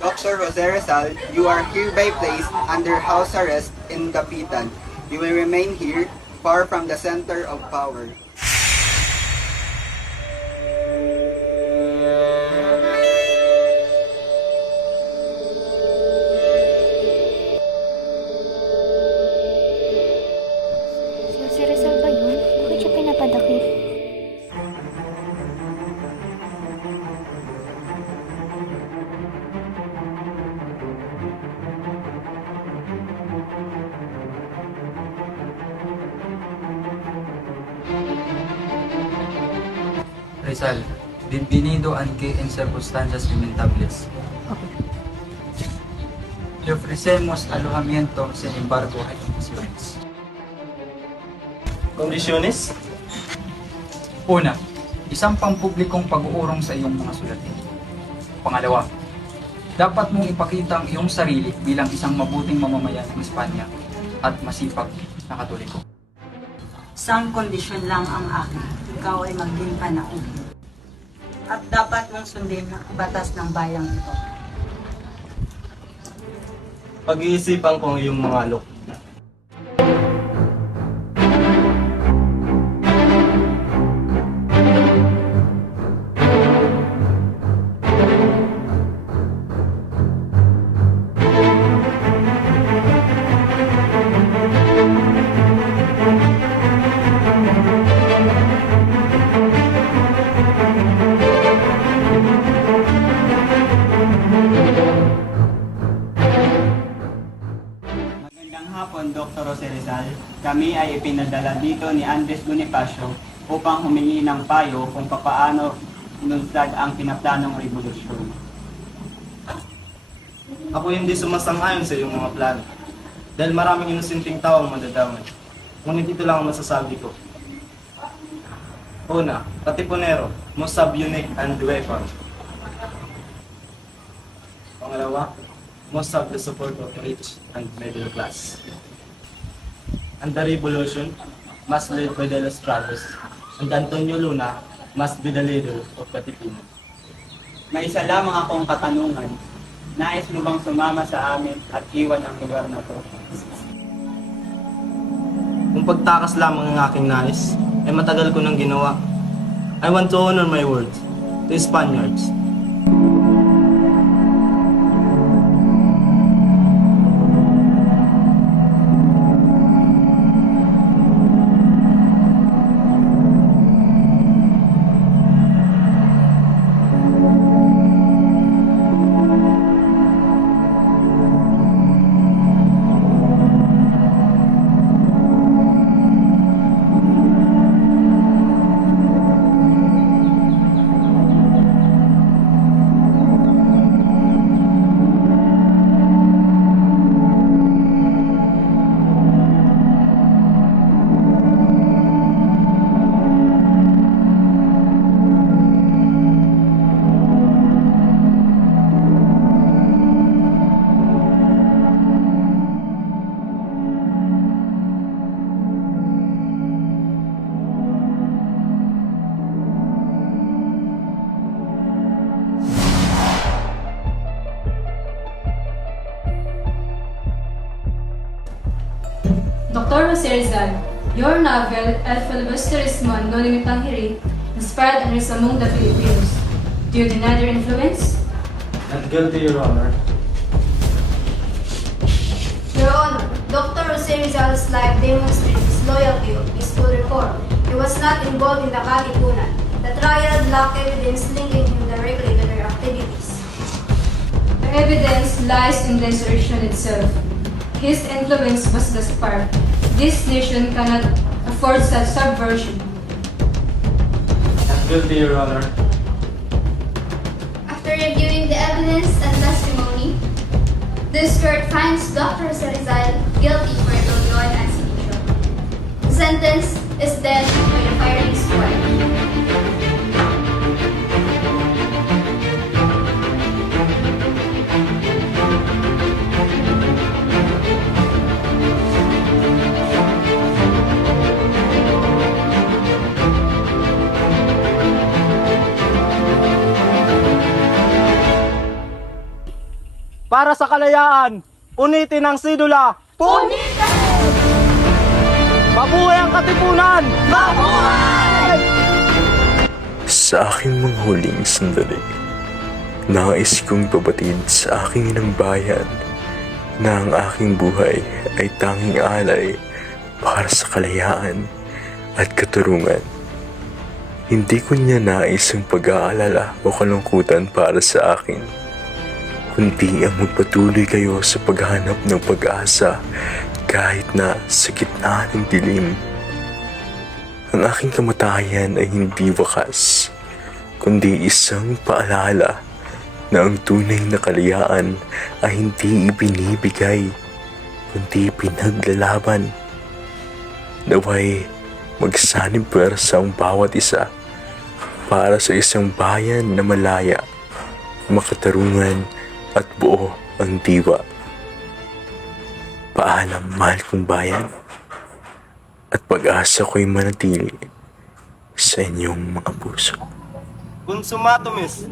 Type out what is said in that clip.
Dr. Jose Rizal, you are hereby placed under house arrest in Dapitan. You will remain here, far from the center of power. Si Rizal ba yun? Bakit siya pinapadakip? Rizal, bienvenido anque en circunstancias lamentables. Le ofrecemos alojamiento, sin embargo, hay condiciones. Kondisyones? Una, isang pampublikong pag-uurong sa iyong mga sulatin. Pangalawa, dapat mong ipakita ang iyong sarili bilang isang mabuting mamamayan ng Espanya at masipag na Katoliko. Isang kondisyon lang ang akin. Ikaw ay maging panauhin. At dapat mong sundin ang batas ng bayang ito. Pag-iisipan ko ang iyong mga alok. Magandang hapon, Dr. Jose Rizal. Kami ay ipinadala dito ni Andres Bonifacio upang humingi ng payo kung papaano inunsad ang pinaplanong revolusyon. Ako hindi sumasang-ayon sa iyong mga plano. Dahil maraming inusinting tao ang madadamay. Ngunit ito lang ang masasabi ko. Una, Katipunero, must have unique and weapon. Pangalawa, must have the support of rich and middle class. And the revolution must lead by the Estrados, and Antonio Luna must be the leader of Katipunan. May isa lamang akong katanungan. Nais mo bang sumama sa amin at iwan ang lugar na to? Kung pagtakas lamang ang aking nais, ay matagal ko nang ginawa. I want to honor my word to Spaniards. Dr. Jose Rizal, your novel El Filibusterismo and No Limitang Hirit inspired unrest among the Filipinos. Do you deny their influence? Not guilty, Your Honor. Your Honor, Dr. Jose Rizal's life demonstrates his loyalty to peaceful reform. He was not involved in the Katipunan. The trial lacked evidence linking him directly to their activities. The evidence lies in the insurrection itself. His influence was the spark. This nation cannot afford such subversion. Not guilty, Your Honor. After reviewing the evidence and testimony, this court finds Dr. Jose Rizal guilty for rebellion and sedition. The sentence is death by the firing squad. para sa kalayaan. Unitin ang sidula. Unitin! Mabuhay ang Katipunan! Sa aking mga huling sandali, nais kong pabatid sa aking inang bayan na ang aking buhay ay tanging alay para sa kalayaan at katarungan. Hindi ko niya nais ang pag-aalala o kalungkutan para sa akin, kundi ang magpatuloy kayo sa paghanap ng pag-asa kahit na sa gitna ng dilim. Ang aking kamatayan ay hindi wakas, kundi isang paalala na ang tunay na kalayaan ay hindi ibinibigay, kundi pinaglalaban. Naway magsanib pwersa ang bawat isa para sa isang bayan na malaya, makatarungan at buo ang diwa. Paalam, mahal kong bayan, at pag-asa ko'y manatili sa inyong mga puso. Consumatum est.